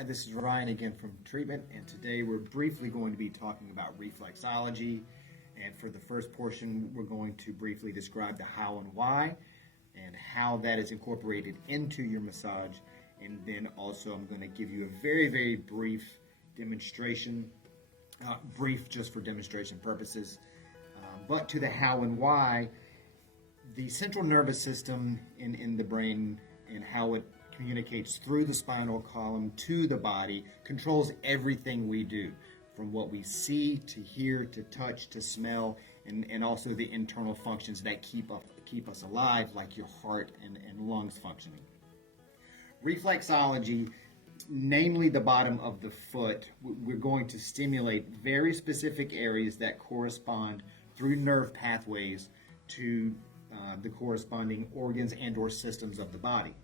Hi, this is Ryan again from treatment, and today we're briefly going to be talking about reflexology. And for the first portion, we're going to briefly describe the how and why, and how that is incorporated into your massage. And then also, I'm going to give you a very brief demonstration, brief just for demonstration purposes. But to the how and why, the central nervous system in the brain and how it communicates through the spinal column to the body controls everything we do, from what we see to hear to touch to smell, and also the internal functions that keep us alive, like your heart and lungs functioning. Reflexology, namely the bottom of the foot, we're going to stimulate very specific areas that correspond through nerve pathways to the corresponding organs and or systems of the body.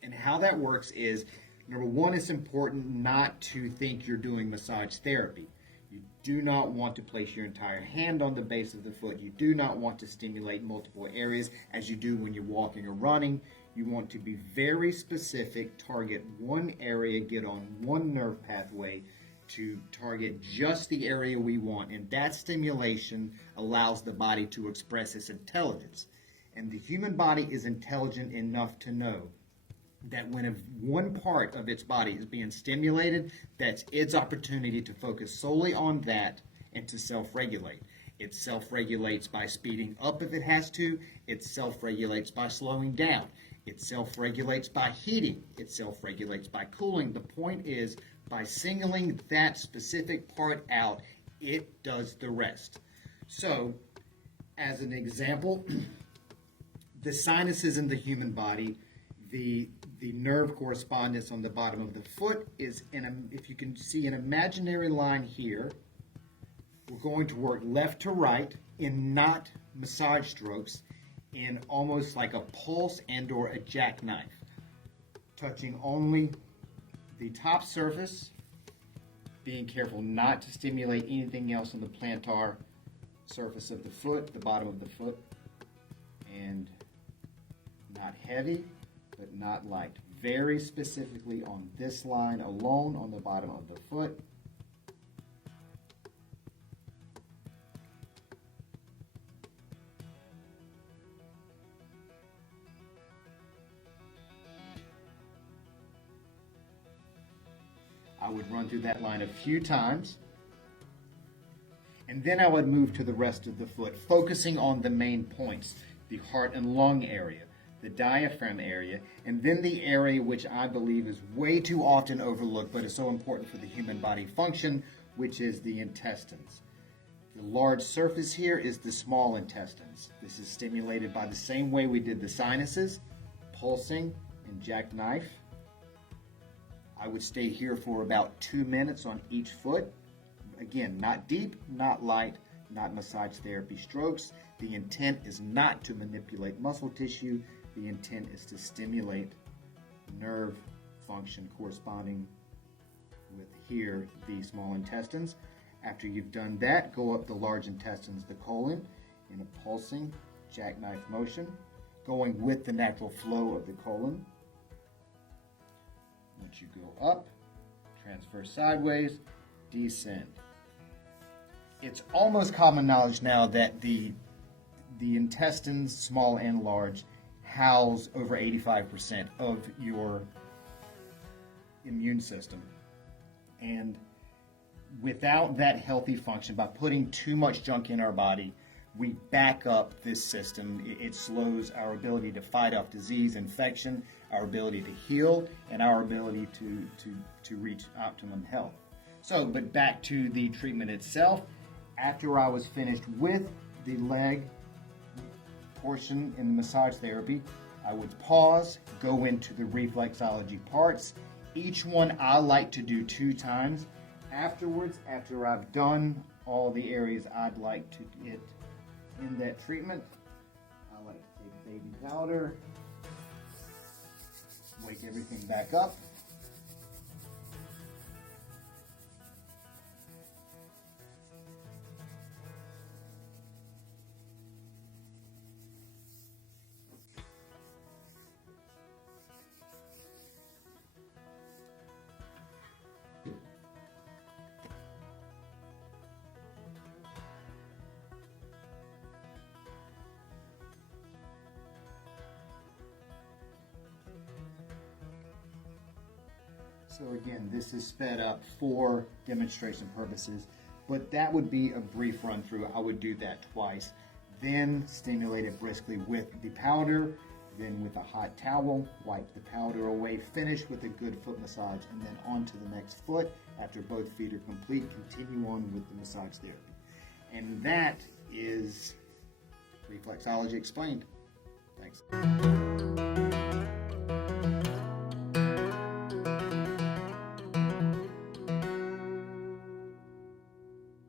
And how that works is, number one, it's important not to think you're doing massage therapy. You do not want to place your entire hand on the base of the foot. You do not want to stimulate multiple areas as you do when you're walking or running. You want to be very specific, target one area, get on one nerve pathway to target just the area we want. And that stimulation allows the body to express its intelligence. And the human body is intelligent enough to know that when one part of its body is being stimulated, that's its opportunity to focus solely on that and to self-regulate. It self-regulates by speeding up if it has to. It self-regulates by slowing down. It self-regulates by heating. It self-regulates by cooling. The point is, by singling that specific part out, it does the rest. So, as an example, the sinuses in the human body, the nerve correspondence on the bottom of the foot is if you can see an imaginary line here, we're going to work left to right in not massage strokes, in almost like a pulse and or a jackknife, touching only the top surface, being careful not to stimulate anything else on the plantar surface of the foot, the bottom of the foot, and not heavy, but not light. Very specifically on this line alone on the bottom of the foot. I would run through that line a few times, and then I would move to the rest of the foot, focusing on the main points, the heart and lung area, the diaphragm area, and then the area which I believe is way too often overlooked but is so important for the human body function, which is the intestines. The large surface here is the small intestines. This is stimulated by the same way we did the sinuses, pulsing and jackknife. I would stay here for about 2 minutes on each foot. Again, not deep, not light, not massage therapy strokes. The intent is not to manipulate muscle tissue. The intent is to stimulate nerve function corresponding with here the small intestines. After you've done that, go up the large intestines, the colon, in a pulsing jackknife motion, going with the natural flow of the colon. Once you go up, transfer sideways, descend. It's almost common knowledge now that the intestines, small and large, house over 85% of your immune system. And without that healthy function, by putting too much junk in our body, we back up this system. It slows our ability to fight off disease, infection, our ability to heal, and our ability to reach optimum health. So, but back to the treatment itself. After I was finished with the leg portion in the massage therapy, I would pause, go into the reflexology parts. Each one I like to do 2 times. Afterwards, after I've done all the areas I'd like to get in that treatment, I like to take baby powder, wake everything back up. So again, this is sped up for demonstration purposes, but that would be a brief run through. I would do that twice, then stimulate it briskly with the powder, then with a hot towel, wipe the powder away, finish with a good foot massage, and then on to the next foot. After both feet are complete, continue on with the massage therapy. And that is Reflexology Explained. Thanks.